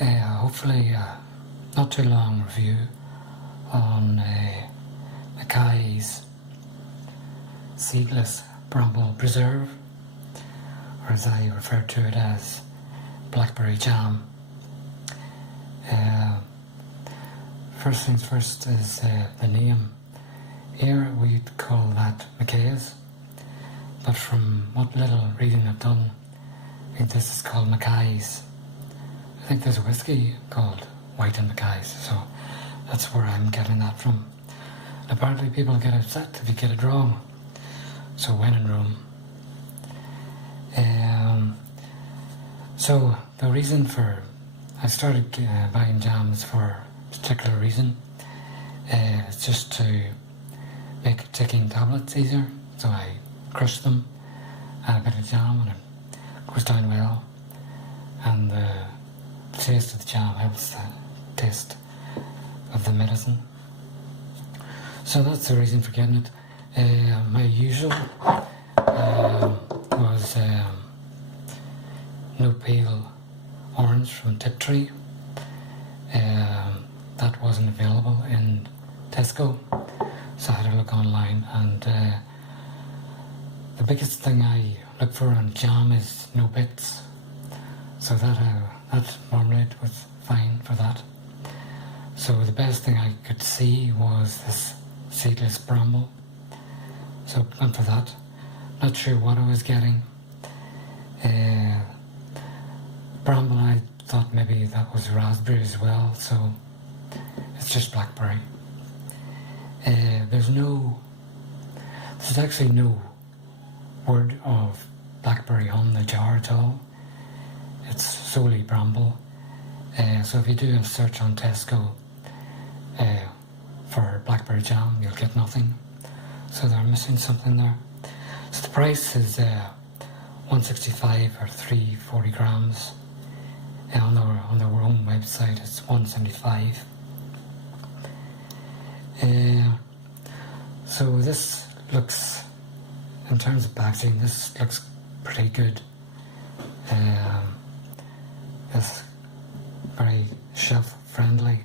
Hopefully not too long review on MacKays Seedless Bramble Preserve, or as I refer to it as blackberry jam. First things first is the name. Here we'd call that MacKays, but from what little reading I've done, I think this is called MacKays. I think there's a whiskey called White and MacKays, so that's where I'm getting that from. And apparently people get upset if you get it wrong, so when in Rome. So the reason for I started buying jams for a particular reason. It's just to make taking tablets easier. So I crush them, add a bit of jam, and it goes down well. And the taste of the jam helps the taste of the medicine. So that's the reason for getting it. My usual was no peel orange from Tiptree. That wasn't available in Tesco, so I had to look online, and the biggest thing I look for on jam is no bits, so that marmalade was fine for that. So the best thing I could see was this Seedless Bramble, so went for that. Not sure what I was getting. Bramble, I thought maybe that was raspberry as well, so it's just blackberry. There's actually no word of blackberry on the jar at all. It's solely Bramble. So if you do a search on Tesco for blackberry jam, you'll get nothing. So they're missing something there. So the price is $1.65 or 340 grams. On their own website it's $1.75. So this looks, in terms of packaging, this looks pretty good. It's very shelf friendly,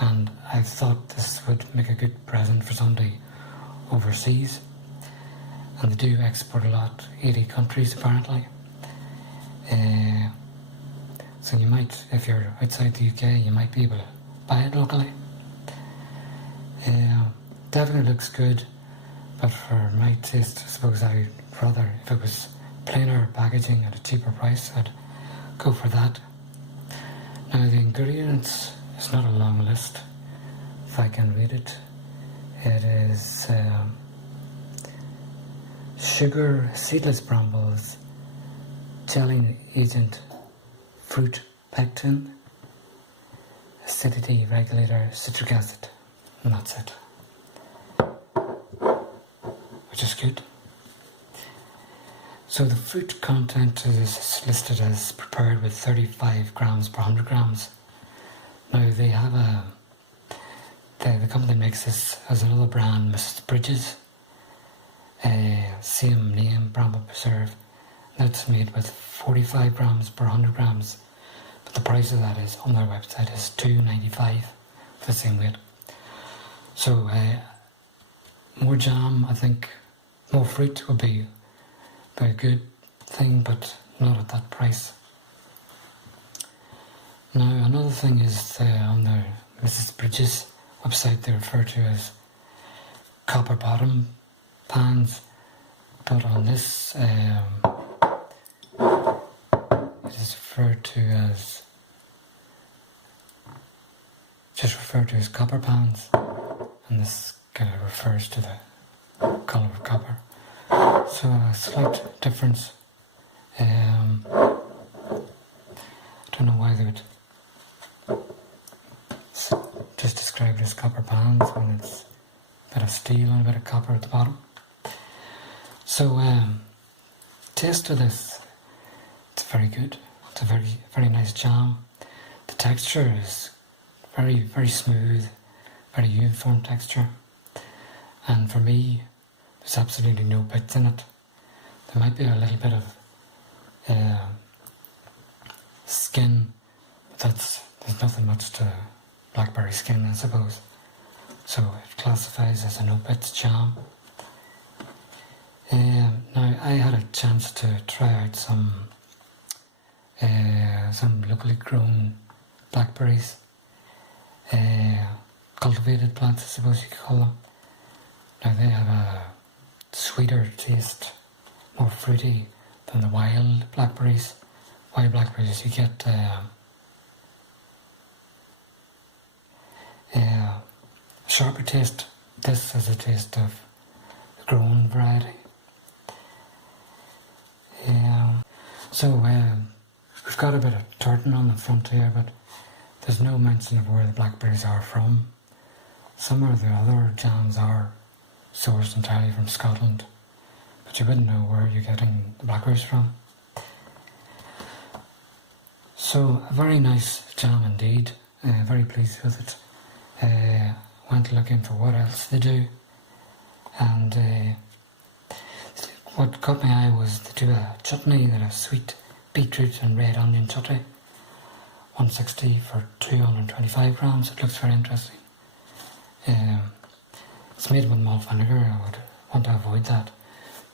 and I thought this would make a good present for somebody overseas. And they do export a lot, 80 countries apparently. So you might, if you're outside the UK, you might be able to buy it locally. Definitely looks good, but for my taste, I suppose I'd rather, if it was plainer packaging at a cheaper price, I'd go for that. Now the ingredients, it's not a long list, if I can read it. It is sugar, seedless brambles, gelling agent, fruit pectin, acidity regulator, citric acid, and that's it. Which is good. So the fruit content is listed as prepared with 35 grams per 100 grams. Now they have the company makes this as another brand, Mrs. Bridges. Same name, Bramble Preserve. That's made with 45 grams per 100 grams. But the price of that is, on their website, is $2.95 for the same weight. So more jam, I think, more fruit would be a very good thing, but not at that price. Now another thing is on their Mrs. Bridges website they refer to as copper bottom pans, but on this it is referred to as copper pans, and this kind of refers to the colour of copper. So a slight difference. I don't know why they would just describe it as copper pans when it's a bit of steel and a bit of copper at the bottom. So taste of this, it's very good. It's a very, very nice jam. The texture is very, very smooth, very uniform texture. And for me, there's absolutely no bits in it. There might be a little bit of skin, there's nothing much to blackberry skin, I suppose. So it classifies as an opened jam. Now I had a chance to try out some locally grown blackberries, cultivated plants, I suppose you could call them. Now they have a sweeter taste, more fruity than the wild blackberries. Wild blackberries, you get sharper taste. This has a taste of the grown variety. So we've got a bit of tartan on the front here, but there's no mention of where the blackberries are from. Some of the other jams are sourced entirely from Scotland, but you wouldn't know where you're getting the blackberries from. So a very nice jam indeed, very pleased with it. Went looking for what else they do, and what caught my eye was they do a chutney, that a sweet beetroot and red onion chutney, 160 for 225 grams. It looks very interesting. It's made with malt vinegar. I would want to avoid that.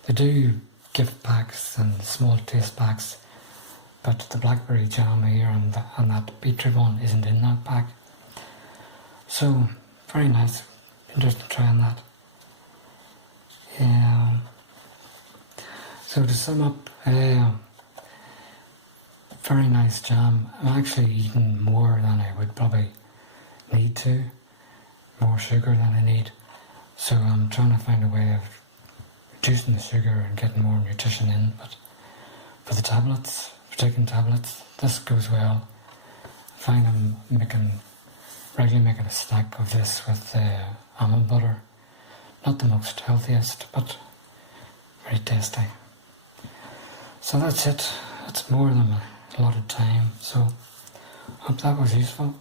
They do gift packs and small taste packs, but the blackberry jam here and that beetroot one isn't in that pack. So very nice. Interested in trying that. So to sum up, very nice jam. I'm actually eating more than I would probably need to, more sugar than I need. So I'm trying to find a way of reducing the sugar and getting more nutrition in. But for the tablets, for taking tablets, this goes well. I find I'm regularly making a snack of this with almond butter. Not the most healthiest, but very tasty. So that's it. It's more than a lot of time, so I hope that was useful.